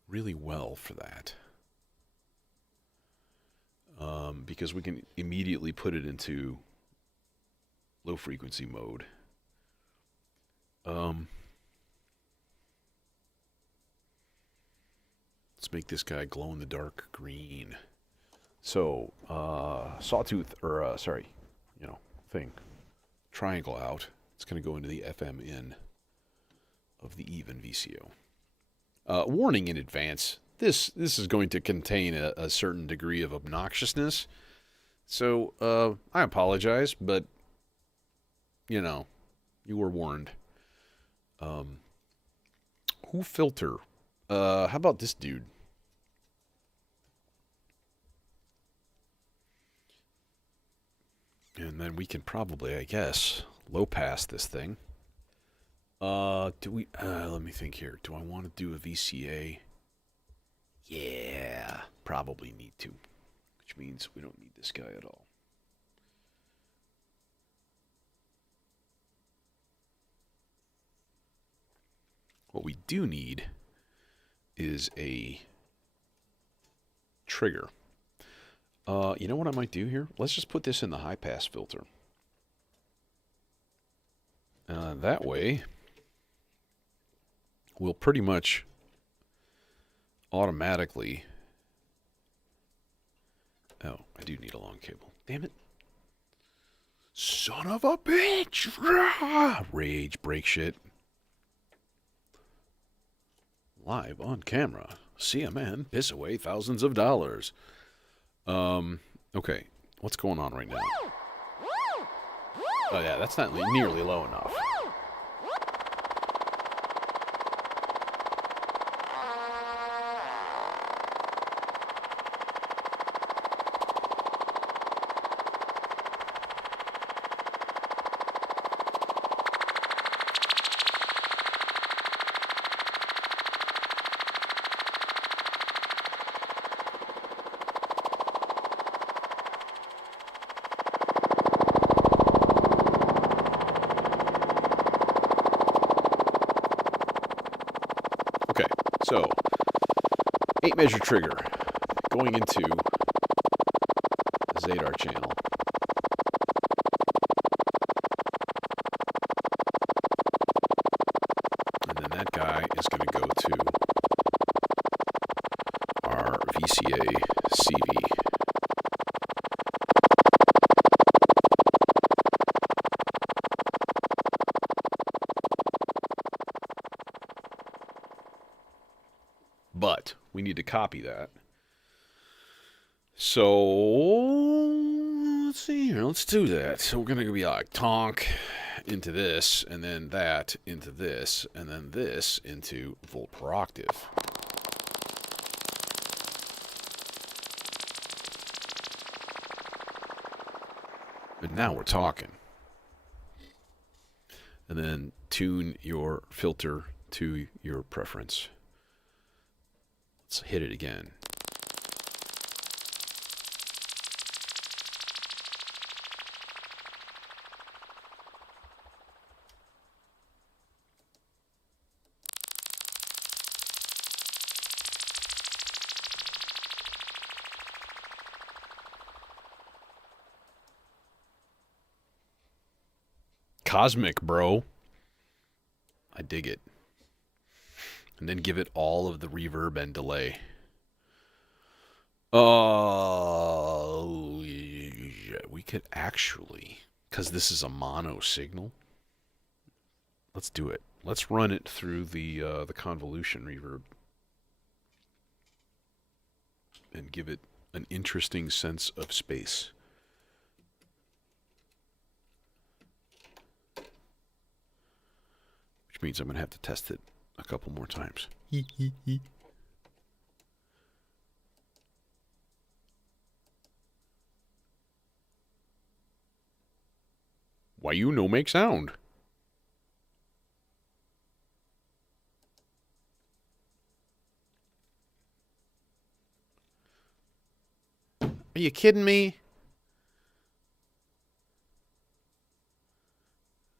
really well for that. Because we can immediately put it into low frequency mode. Let's make this guy glow in the dark green. So, sawtooth, or thing, triangle out. It's going to go into the FM in of the even VCO. Warning in advance. This is going to contain a certain degree of obnoxiousness. So, I apologize, but, you know, you were warned. Who filter? How about this dude? And then we can probably, I guess, low pass this thing. Do we, let me think here. Do I want to do a VCA? Yeah, probably need to. Which means we don't need this guy at all. What we do need is a trigger. You know what I might do here? Let's just put this in the high pass filter. That way, we'll pretty much automatically... Oh, I do need a long cable. Damn it. Son of a bitch! Rage, break shit. Live on camera. See a man piss away thousands of dollars. Okay. What's going on right now? Oh yeah, that's not nearly low enough. So, 8 measure trigger going into the Zadar channel. And then that guy is going to go to our VCA CV. But we need to copy that. So let's see here. Let's do that. So we're going to be like tonk into this, and then that into this, and then this into volt per octave. And now we're talking. And then tune your filter to your preference. Let's hit it again. cosmic, bro. I dig it. And then give it all of the reverb and delay. We could actually, because this is a mono signal, let's do it. Let's run it through the convolution reverb and give it an interesting sense of space. Which means I'm going to have to test it a couple more times. Why you no make sound? Are you kidding me?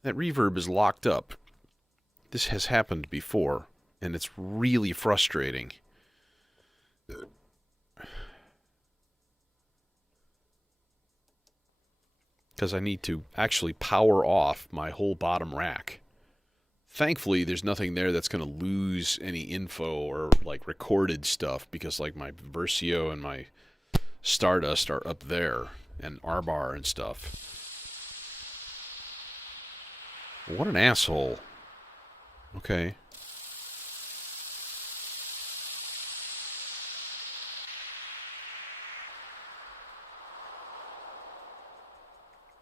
That reverb is locked up. This has happened before, and it's really frustrating. Because I need to actually power off my whole bottom rack. Thankfully, there's nothing there that's going to lose any info or like recorded stuff, because like my Versio and my Stardust are up there, and R-Bar and stuff. What an asshole. Okay.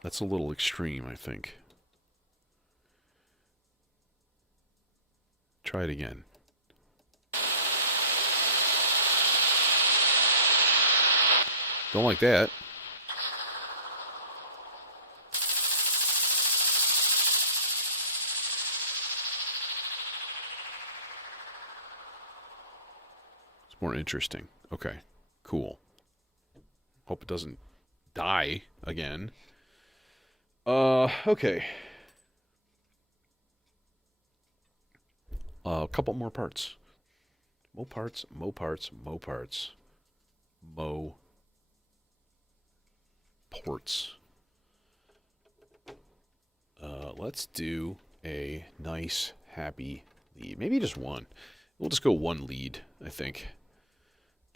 That's a little extreme, I think. Try it again. Don't like that. It's more interesting. Okay, cool. Hope it doesn't die again. Okay. A couple more parts. Mo parts, mo parts, mo parts. Mo ports. Let's do a nice, happy lead. Maybe just one. We'll just go one lead, I think.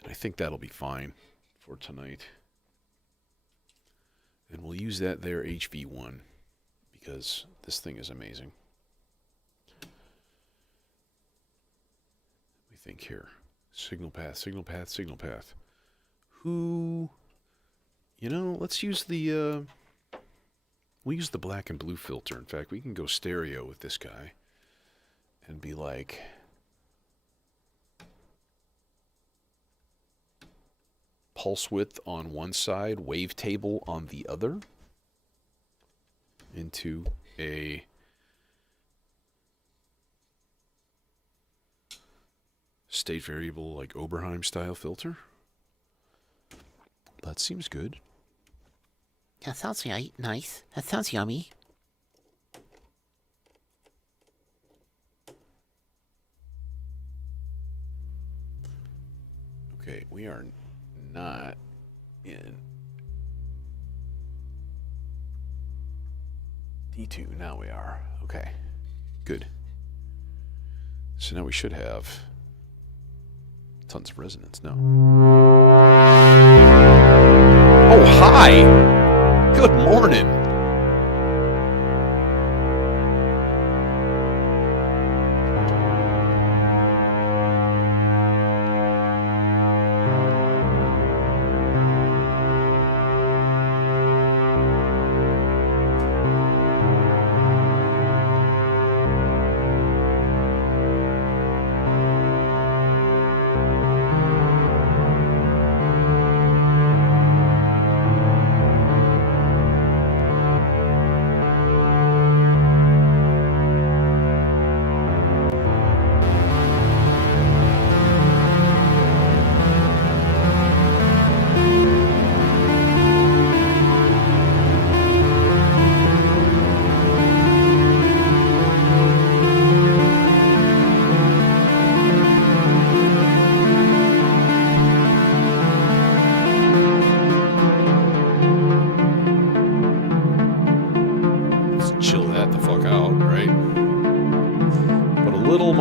And I think that'll be fine for tonight. And we'll use that there, HV1, because this thing is amazing. Let me think here. Signal path, signal path, signal path. Who... You know, let's use the... we'll use the black and blue filter. In fact, we can go stereo with this guy. And be like... pulse width on one side, wavetable on the other, into a state variable like Oberheim style filter. That seems good. That sounds nice. That sounds yummy. Okay, we are not in D2. Now we are. Okay. Good. So now we should have tons of resonance. No. Oh, hi! Good morning!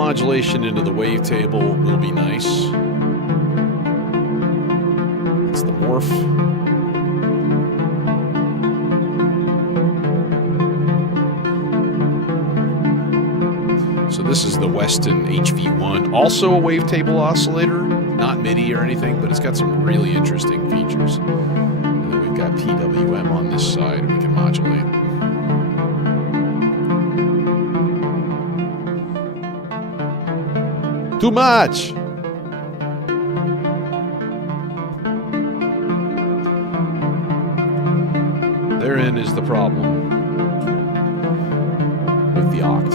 modulation into the wavetable will be nice. That's the morph. So this is the Weston HV1, also a wavetable oscillator, not MIDI or anything, but it's got some really interesting features. And then we've got PWM on this side, we can modulate. Too much! Therein is the problem with the oct.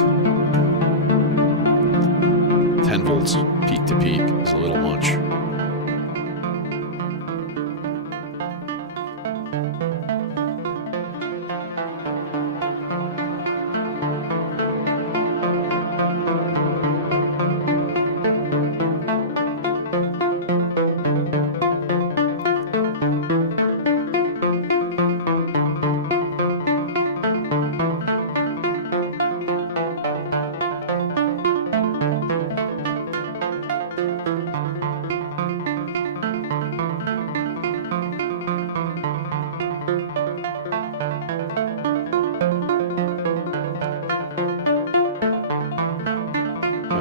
10 volts peak to peak is a little much.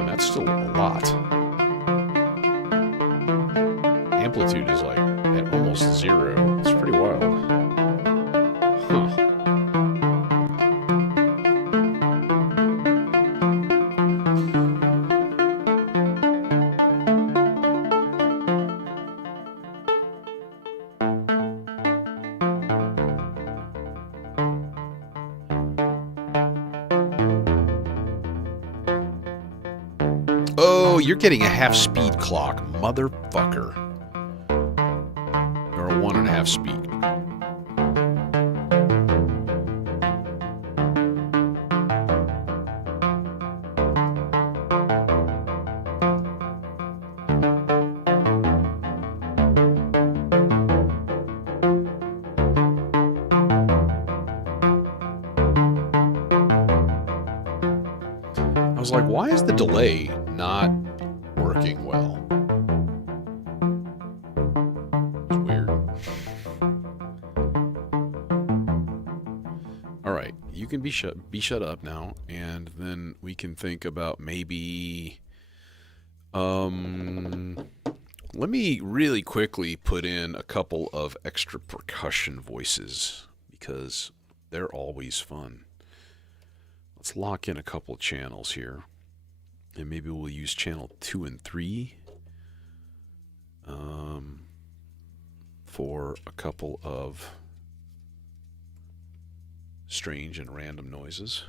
That's still a lot. Amplitude is like at almost 0. It's pretty wild. Huh. Oh, you're getting a half-speed clock, motherfucker. Or a 1.5 speed. I was like, why is the delay not working well? It's weird. All right, you can be shut up now, and then we can think about maybe. Let me really quickly put in a couple of extra percussion voices because they're always fun. Let's lock in a couple channels here. And maybe we'll use channel 2 and 3 for a couple of strange and random noises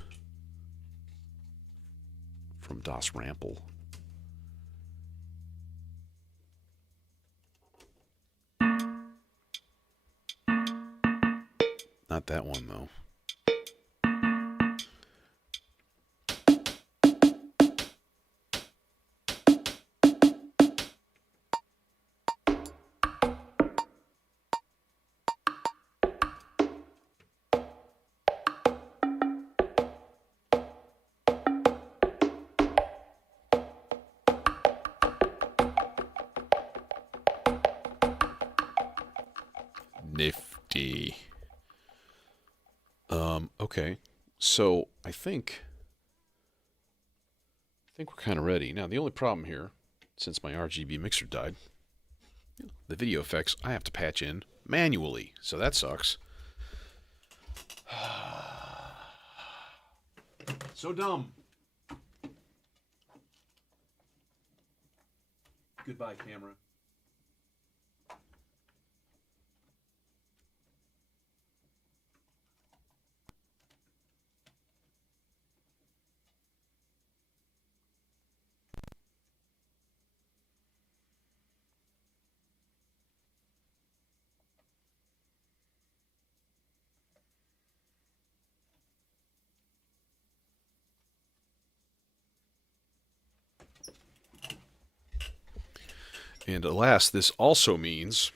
from Das Rample. Not that one, though. Nifty. Okay, so I think we're kind of ready. Now, the only problem here, since my RGB mixer died, the video effects I have to patch in manually, so that sucks. So dumb. Goodbye, camera. And alas, this also means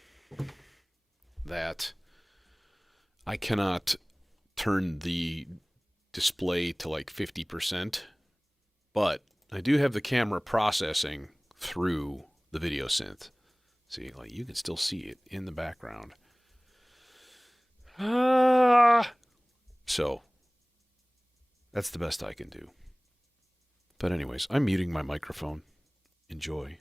that I cannot turn the display to like 50%, but I do have the camera processing through the video synth. See, like you can still see it in the background. So that's the best I can do. But anyways, I'm muting my microphone. Enjoy.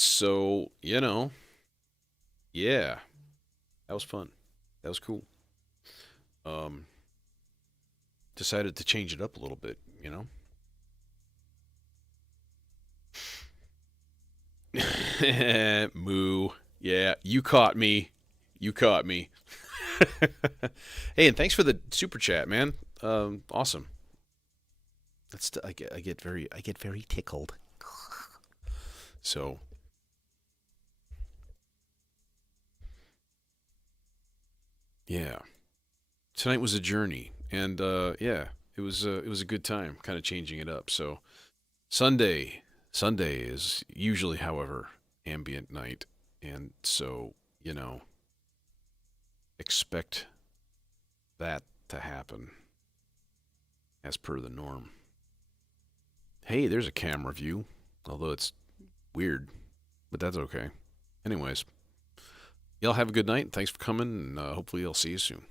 So, yeah, that was fun. That was cool. Um, Decided to change it up a little bit. Moo. Yeah, you caught me. You caught me. Hey, and thanks for the super chat, man. Awesome. I get very tickled. So, yeah. Tonight was a journey, and yeah, it was a good time, kind of changing it up. So Sunday, Sunday is usually, however, ambient night, and so expect that to happen as per the norm. Hey, there's a camera view, although it's weird, but that's okay. Anyways, y'all have a good night. Thanks for coming, and hopefully I'll see you soon.